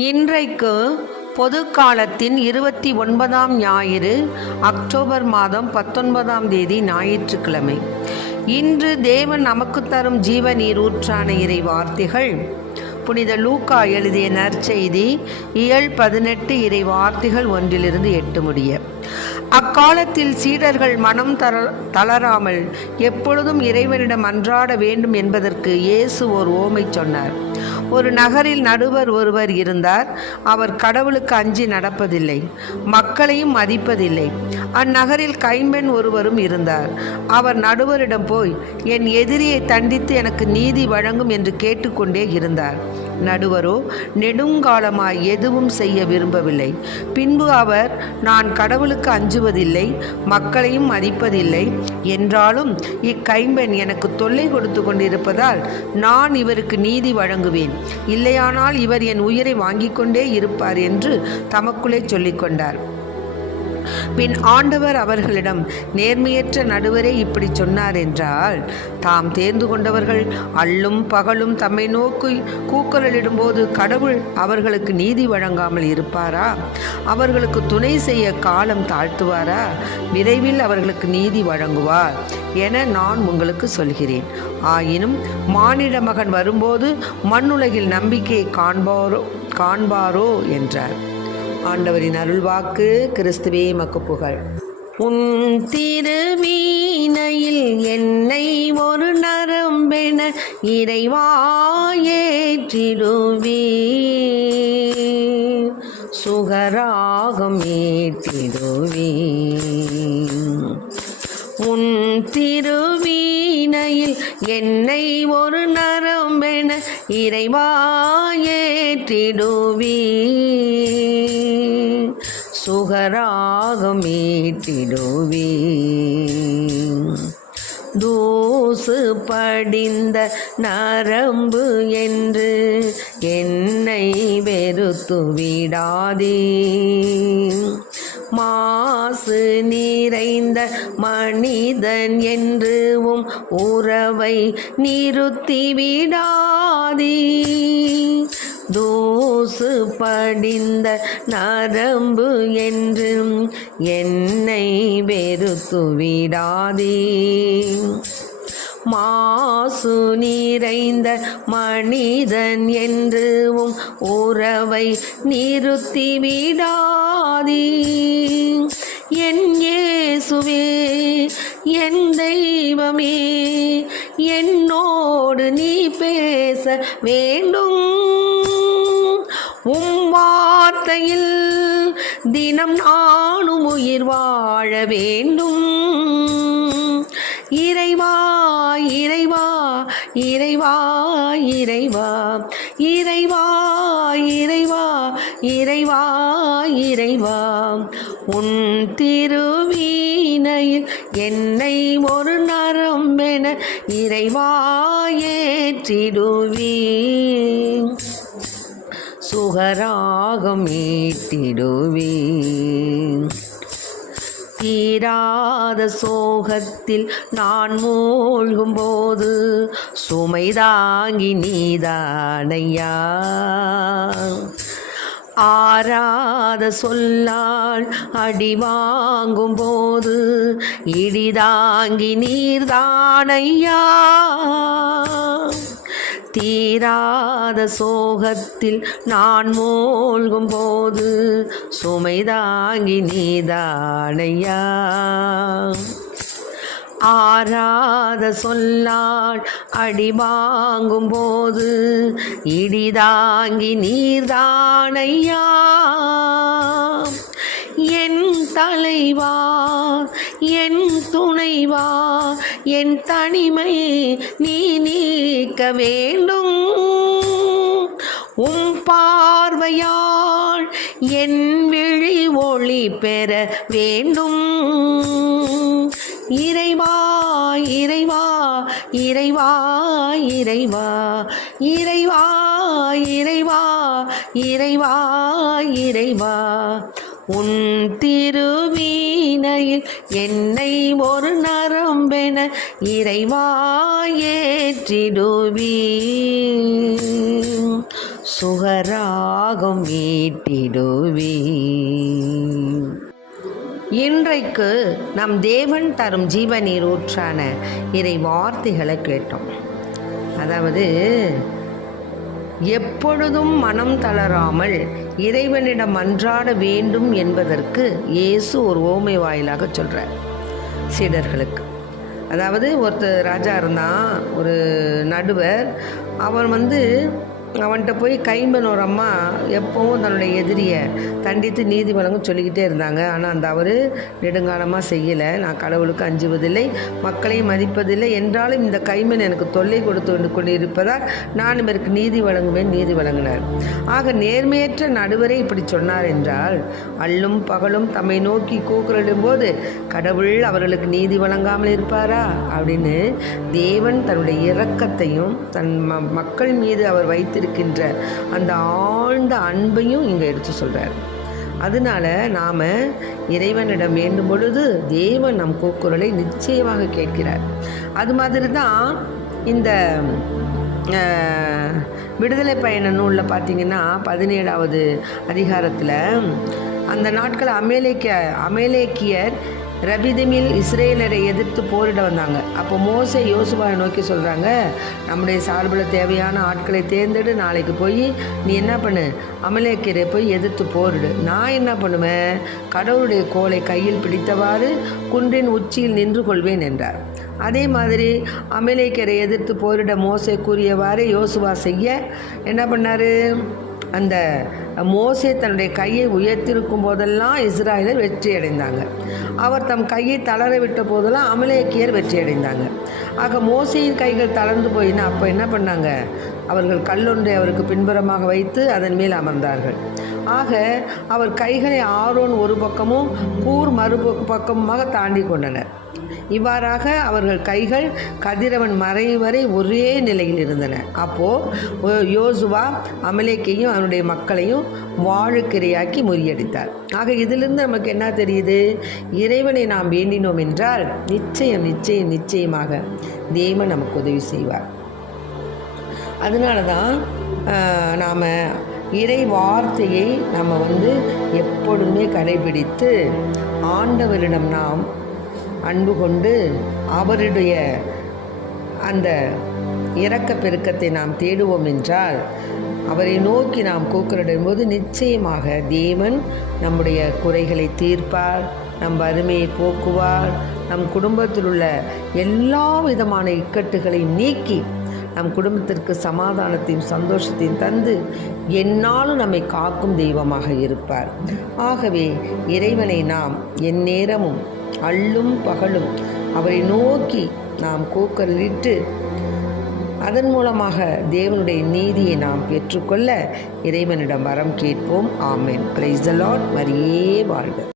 இன்றைக்கு பொது காலத்தின் 29ஆம் ஞாயிறு, அக்டோபர் மாதம் 19ஆம் தேதி ஞாயிற்றுக்கிழமை. இன்று தேவன் நமக்கு தரும் ஜீவ நீர் ஊற்றான இறை வார்த்தைகள் புனித லூக்கா எழுதிய நற்செய்தி இயல் 18 இறை வார்த்தைகள் 1-8 முடிய. அக்காலத்தில் சீடர்கள் மனம் தளராமல் எப்பொழுதும் இறைவனிடம் அன்றாட வேண்டும் என்பதற்கு இயேசு ஓர் உவமை சொன்னார். ஒரு நகரில் நடுவர் ஒருவர் இருந்தார். அவர் கடவுளுக்கு அஞ்சி நடப்பதில்லை, மக்களையும் மதிப்பதில்லை. அந்நகரில் கைம்பெண் ஒருவரும் இருந்தார். அவர் நடுவரிடம் போய், என் எதிரியை தண்டித்து எனக்கு நீதி வழங்கும் என்று கேட்டுக்கொண்டே இருந்தார். நடுவரோ நெடுங்காலமாய் எதுவும் செய்ய விரும்பவில்லை. பின்பு அவர், நான் கடவுளுக்கு அஞ்சுவதில்லை, மக்களையும் மதிப்பதில்லை, என்றாலும் இக்கைம்பெண் எனக்கு தொல்லை கொடுத்து கொண்டிருப்பதால் நான் இவருக்கு நீதி வழங்குவேன், இல்லையானால் இவர் என் உயிரை வாங்கிக் கொண்டே இருப்பார் என்று தமக்குள்ளே சொல்லிக்கொண்டார். பின் ஆண்டவர் அவர்களிடம், நேர்மையற்ற நடுவரே இப்படி சொன்னார் என்றால், தாம் தேர்ந்து கொண்டவர்கள் அல்லும் பகலும் தம்மை நோக்கி கூக்குரலிடும்போது கடவுள் அவர்களுக்கு நீதி வழங்காமல் இருப்பாரா? அவர்களுக்கு துணை செய்ய காலம் தாழ்த்துவாரா? விரைவில் அவர்களுக்கு நீதி வழங்குவார் என நான் உங்களுக்கு சொல்கிறேன். ஆயினும் மானிட மகன் வரும்போது மண்ணுலகில் நம்பிக்கையை காண்பாரோ என்றார். ஆண்டவரின் அருள்வாக்கு. கிறிஸ்துவே மக்கு புகழ். உன் திருவீணையில் என்னை ஒரு நரம்பென இறைவா ஏற்றிடுவே, சுகராகம் ஏற்றிடுவே. உன் திருவீணையில் என்னை ஒரு நரம்பென இறைவா ஏற்றிடுவே, சுகராகம் ஏற்றிடுவே. தூசு படிந்த நரம்பு என்று என்னை வெறுத்து விடாதே, மாசு நிறைந்த மனிதன் என்று உறவை நிறுத்தி விடாதே. தூசு படிந்த நரம்பு என்று என்னை வெறுத்து விடாதே, மாசு நிறைந்த மனிதன் என்று உறவை நிறுத்தி விடாதே. என் இயேசுவே, என் தெய்வமே, என்னோடு நீ பேச வேண்டும். வார்த்தையில் தினம் நானும் உயிர் வாழ வேண்டும். இறைவா இறைவா இறைவா இறைவா இறைவா இறைவா இறைவா இறைவா, உன் திருவீணையில் என்னை ஒரு நரம்பென இறைவா ஏற்றிடுவே, சுகராகம் மீட்டிடுவே. தீராத சோகத்தில் நான் மூழ்கும் போது சுமைதாங்கி நீதானையா, ஆராத சொல்லால் அடி வாங்கும் போது இடிதாங்கி நீர்தானையா. தீராத சோகத்தில் நான் மூழ்கும் போது சுமைதாங்கி நீதானையா, ஆராத சொல்லால் அடி வாங்கும் போது இடிதாங்கி நீர்தானையா. என் தலைவா, என் துணைவா, என் தனிமை நீ நீக்க வேண்டும். பார்வையால் என் விழி ஒளி பெற வேண்டும். இறைவா இறைவா இறைவா இறைவா இறைவா இறைவா இறைவா இறைவா, உன் திருவீணையில் என்னை ஒரு நரம்பென இறைவா ஏற்றிடுவீ. சுகராகம் மீட்டிடுவே. இன்றைக்கு நம் தேவன் தரும் ஜீவநீர் ஊற்றான இறை வார்த்தைகளை கேட்டோம். அதாவது எப்பொழுதும் மனம் தளராமல் இறைவனிடம் மன்றாட வேண்டும் என்பதற்கு இயேசு ஒரு ஓமை வாயிலாக சொல்கிறார் சீடர்களுக்கு. அதாவது ஒருத்தர் ராஜா இருந்தான், ஒரு நடுவர். அவன்கிட்ட போய் கைம்பன் ஒரு அம்மா எப்போவும் தன்னுடைய எதிரியை தண்டித்து நீதி வழங்க சொல்லிக்கிட்டே இருந்தாங்க. ஆனால் அந்த அவர் நெடுங்காலமாக செய்யலை. நான் கடவுளுக்கு அஞ்சுவதில்லை, மக்களையும் மதிப்பதில்லை, என்றாலும் இந்த கைம்பன் எனக்கு தொல்லை கொடுத்து கொண்டு இருப்பதால் நான் இவருக்கு நீதி வழங்கினார். ஆக நேர்மையற்ற நடுவரை இப்படி சொன்னார் என்றால், அல்லும் பகலும் தம்மை நோக்கி கூக்குரலிடும் போது கடவுள் அவர்களுக்கு நீதி வழங்காமல் இருப்பாரா அப்படின்னு தேவன் தன்னுடைய இரக்கத்தையும் தன் மக்கள் மீது அவர் வைத்திருக்கின்ற அந்த ஆழ்ந்த அன்பையும் இங்கே எடுத்து சொல்கிறார். அதனால நாம் இறைவனிடம் வேண்டும் பொழுது தேவன் நம் கூக்குரலை நிச்சயமாக கேட்கிறார். அது மாதிரி தான் இந்த விடுதலை பயண நூலில் பார்த்திங்கன்னா 17வது அதிகாரத்தில் அந்த நாட்கள் அமலேக்கியர் ரபிதிமில் இஸ்ரேலரை எதிர்த்து போரிட வந்தாங்க. அப்போ மோசே யோசுவாவை நோக்கி சொல்கிறாங்க, நம்முடைய சார்பில் தேவையான ஆட்களை தேர்ந்தெடு, நாளைக்கு போய் நீ என்ன பண்ணு, அமலேக்கியரை போய் எதிர்த்து போரிடு. நான் என்ன பண்ணுவேன், கடவுளுடைய கோலை கையில் பிடித்தவாறு குன்றின் உச்சியில் நின்று கொள்வேன் என்றார். அதே மாதிரி அமலேக்கியரை எதிர்த்து போரிட மோசே கூறியவாறு யோசுவா செய்ய என்ன பண்ணார், அந்த மோசே தன்னுடைய கையை உயர்த்திருக்கும் போதெல்லாம் இஸ்ராயலர் வெற்றி அடைந்தாங்க. அவர் தம் கையை தளர விட்ட போதெல்லாம் அமலேக்கியர் வெற்றி அடைந்தாங்க. ஆக மோசேயின் கைகள் தளர்ந்து போயின்னா அப்போ என்ன பண்ணாங்க, அவர்கள் கல்லொன்றை அவருக்கு பின்புறமாக வைத்து அதன் மேல் அமர்ந்தார்கள். ஆக அவர் கைகளை ஆரோன் ஒரு பக்கமும் கூர் மறுபக்கமாக தாண்டி கொண்டனர். இவ்வாறாக அவர்கள் கைகள் கதிரவன் மறையும் வரை ஒரே நிலையில் இருந்தன. அப்போது யோசுவா அமலேக்கையும் அவனுடைய மக்களையும் வாழுக்கிரையாக்கி முறியடித்தார். ஆக இதிலிருந்து நமக்கு என்ன தெரியுது, இறைவனை நாம் வேண்டினோம் என்றால் நிச்சயமாக தேவன் நமக்கு உதவி செய்வார். அதனால தான் நாம் இறை வார்த்தையை நம்ம எப்பொழுதுமே கடைபிடித்து ஆண்டவரிடம் நாம் அன்பு கொண்டு அவருடைய அந்த இரக்க பெருக்கத்தை நாம் தேடுவோம் என்றால், அவரை நோக்கி நாம் கூக்குரலிடும்போது நிச்சயமாக தேவன் நம்முடைய குறைகளை தீர்ப்பார், நம் வறுமையை போக்குவார், நம் குடும்பத்தில் உள்ள எல்லா விதமான இக்கட்டுகளையும் நீக்கி நம் குடும்பத்திற்கு சமாதானத்தையும் சந்தோஷத்தையும் தந்து எந்நாளும் நம்மை காக்கும் தெய்வமாக இருப்பார். ஆகவே இறைவனை நாம் எந்நேரமும் அல்லும் பகலும் அவரை நோக்கி நாம் கூக்குரலிட்டு அதன் மூலமாக தேவனுடைய நீதியை நாம் பெற்றுக்கொள்ள இறைவனிடம் வரம் கேட்போம். ஆமென். Praise the lord. மரியே வாழ்க.